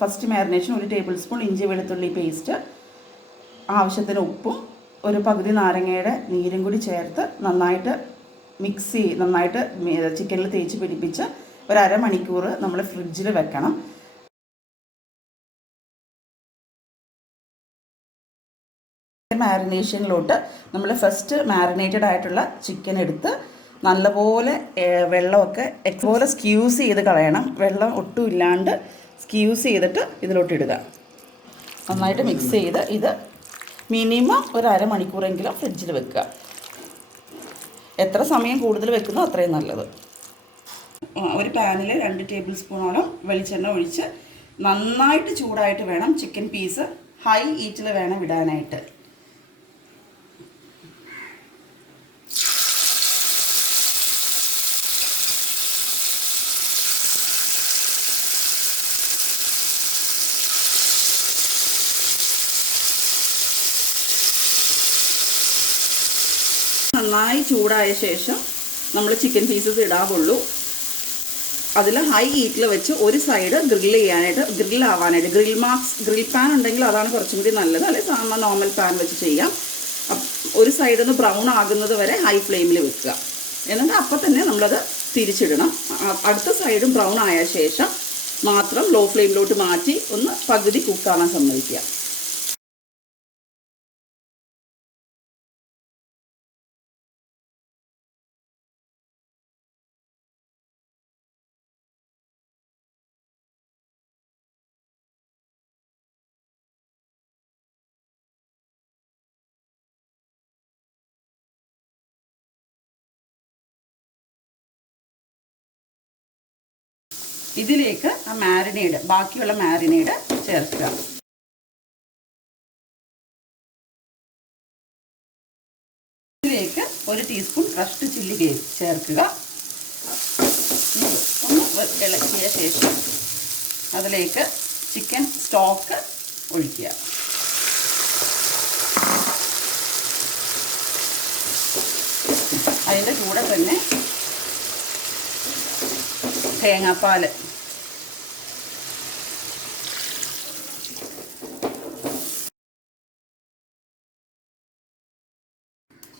First marination 1 table spoon ഇഞ്ചി വെളുത്തുള്ളി paste, ആവശ്യത്തിന് ഉപ്പും ഒരു പകുതി നാരങ്ങയുടെ നീരും കൂടി ചേർത്ത് നന്നായിട്ട് നന്നായിട്ട് ചിക്കനിൽ തേച്ച് പിടിപ്പിച്ച് ഒരു അരമണിക്കൂർ നമ്മൾ ഫ്രിഡ്ജിൽ വെക്കണം. മാരിനേഷനിലോട്ട് നമ്മൾ ഫസ്റ്റ് മാരിനേറ്റഡ് ആയിട്ടുള്ള ചിക്കൻ എടുത്ത് നല്ലപോലെ വെള്ളമൊക്കെ പോലെ സ്ക്യൂസ് ചെയ്ത് കളയണം. വെള്ളം ഒട്ടും ഇല്ലാണ്ട് സ്ക്യൂസ് ചെയ്തിട്ട് ഇതിലോട്ട് ഇടുക. നന്നായിട്ട് മിക്സ് ചെയ്ത് ഇത് മിനിമം ഒരു അരമണിക്കൂറെങ്കിലും ഫ്രിഡ്ജിൽ വെക്കുക. എത്ര സമയം കൂടുതൽ വെക്കുന്നോ അത്രയും നല്ലത്. ഒരു പാനിൽ 2 ടേബിൾ സ്പൂണോളം വെളിച്ചെണ്ണ ഒഴിച്ച് നന്നായിട്ട് ചൂടായിട്ട് വേണം ചിക്കൻ പീസ് ഹൈ ഹീറ്റിൽ വേണം ഇടാനായിട്ട്. നന്നായി ചൂടായ ശേഷം നമ്മൾ ചിക്കൻ പീസസ് ഇടാവുള്ളൂ. അതിൽ ഹൈ ഹീറ്റിൽ വെച്ച് ഒരു സൈഡ് ഗ്രില്ലാവാനായിട്ട് ഗ്രിൽ പാൻ ഉണ്ടെങ്കിൽ അതാണ് കുറച്ചും കൂടി നല്ലത്. അല്ലെങ്കിൽ സാധാരണ നോർമൽ പാൻ വെച്ച് ചെയ്യാം. ഒരു സൈഡിൽ നിന്ന് ബ്രൗൺ ആകുന്നത് വരെ ഹൈ ഫ്ലെയിമിൽ വെക്കുക. എന്നിട്ട് അപ്പം തന്നെ നമ്മളത് തിരിച്ചിടണം. അടുത്ത സൈഡും ബ്രൗൺ ആയ ശേഷം മാത്രം ലോ ഫ്ലെയിമിലോട്ട് മാറ്റി ഒന്ന് പകുതി കുക്കാവാൻ സമ്മതിക്കുക. ഇതിലേക്ക് ആ ബാക്കിയുള്ള മാരിനേഡ് ചേർക്കുക. ഇതിലേക്ക് 1 ടീസ്പൂൺ ക്രഷ്ഡ് ചില്ലി ചേർക്കുക. ഒന്ന് ഇളക്കിയ ശേഷം അതിലേക്ക് ചിക്കൻ സ്റ്റോക്ക് ഒഴിക്കുക. അതിൻ്റെ കൂടെ തന്നെ തേങ്ങാപ്പാൽ,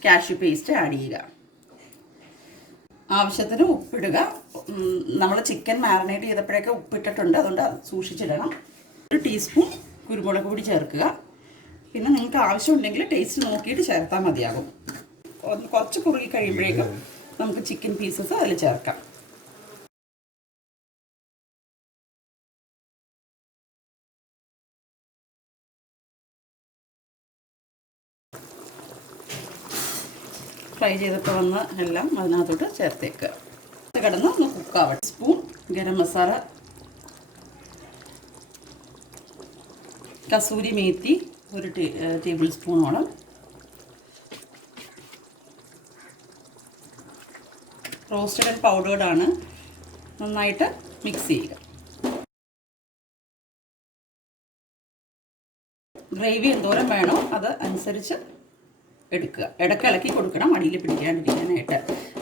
കാഷ്യൂ പേസ്റ്റ് ആഡ് ചെയ്യുക. ആവശ്യത്തിന് ഉപ്പിടുക. നമ്മൾ ചിക്കൻ മാരിനേറ്റ് ചെയ്തപ്പോഴൊക്കെ ഉപ്പിട്ടിട്ടുണ്ട്, അതുകൊണ്ട് സൂക്ഷിച്ചിടണം. 1 ടീസ്പൂൺ കുരുമുളക് പൊടി ചേർക്കുക. പിന്നെ നിങ്ങൾക്ക് ആവശ്യമുണ്ടെങ്കിൽ ടേസ്റ്റ് നോക്കിയിട്ട് ചേർത്താൽ മതിയാകും. കുറച്ച് കുറുകി കഴിയുമ്പോഴേക്കും നമുക്ക് ചിക്കൻ പീസസ് അതിൽ ചേർക്കാം. ഫ്രൈ ചെയ്തിട്ട് വന്ന് എല്ലാം അതിനകത്തോട്ട് ചേർത്തേക്കുക. കിടന്ന് ഒന്ന് കുക്കാവട്ടെ. സ്പൂൺ ഗരം മസാല, കസൂരി മേത്തി 1 ടേബിൾ സ്പൂണോളം, റോസ്റ്റഡ് ആൻഡ് പൗഡേർഡാണ്. നന്നായിട്ട് മിക്സ് ചെയ്യുക. ഗ്രേവി എന്തോരം വേണോ അത് അനുസരിച്ച് എടുക്കുക. ഇടയ്ക്ക് ഇളക്കി കൊടുക്കണം, അടിയിൽ പിടിക്കാണ്ടിരിക്കാനായിട്ട്.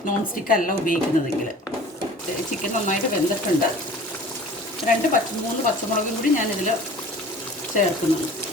നോൺ സ്റ്റിക്ക് അല്ല ഉപയോഗിക്കുന്നതെങ്കിൽ. ചിക്കൻ നന്നായിട്ട് വെന്തിട്ടുണ്ട്. 3 പച്ചമുളകും കൂടി ഞാനിതിൽ ചേർക്കുന്നുണ്ട്.